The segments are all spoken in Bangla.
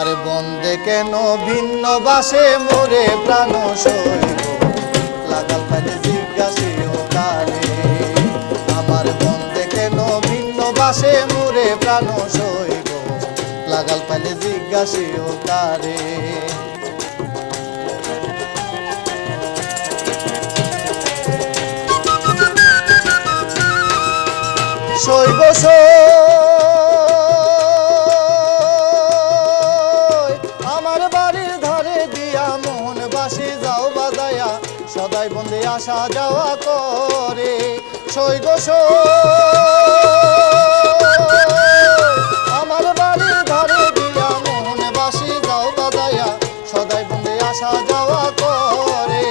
আমার বন্দে কেন ভিন্ন বাসে মোরে প্রাণ সইব লাগাল পাইলে জিজ্ঞাসিও তারে আমার বন্দে কেন ভিন্ন বাসে মোরে প্রাণ সইব লাগাল পাইলে জিজ্ঞাসিও তারে সইব আমার বাড়ির ধারে দিয়া মোহনবাসী যাও বাজায়া সদাই বন্দে আসা যাওয়া করে সইব আমার বাড়ির ধারে দিয়া মোহনবাসী যাও বাজায়া সদাই বন্দে আসা যাওয়া করে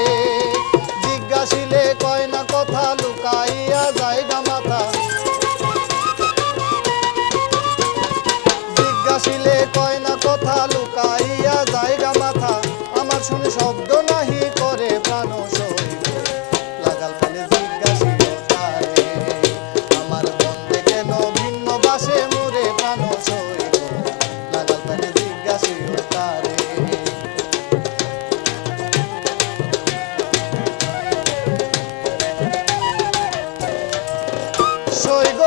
জিজ্ঞাসিলে কয় না কথা লুকাইয়া জায়গা মাথা জিজ্ঞাসিলে কয় না কথা লুকাইয়া জায়গা মাথা আমার শুনে শব্দ নাহি করে প্রাণ সইব লাগাল পাইলে জিজ্ঞাসিও তারে আমার বন্দে কেন ভিন্ন বাসে মোরে প্রাণ সইব লাগাল পাইলে জিজ্ঞাসিও তারে সইব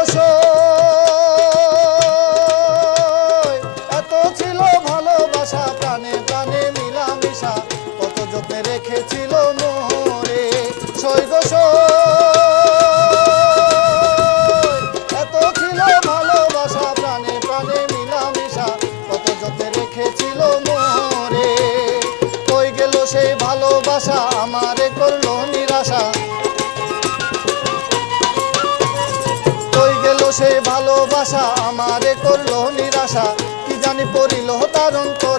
এত ছিল ভালোবাসা প্রাণে প্রাণে মিলামিশা কত যত্নে রেখেছিল মোরে সইব এত ছিল ভালোবাসা প্রাণে প্রাণে মিলামিশা কত যত্নে রেখেছিল মোরে কই গেল সেই ভালোবাসা আমারে করলো নিরাশা সে ভালোবাসা আমারে করলো নিরাশা কি জানি পড়িল তার অন্তরে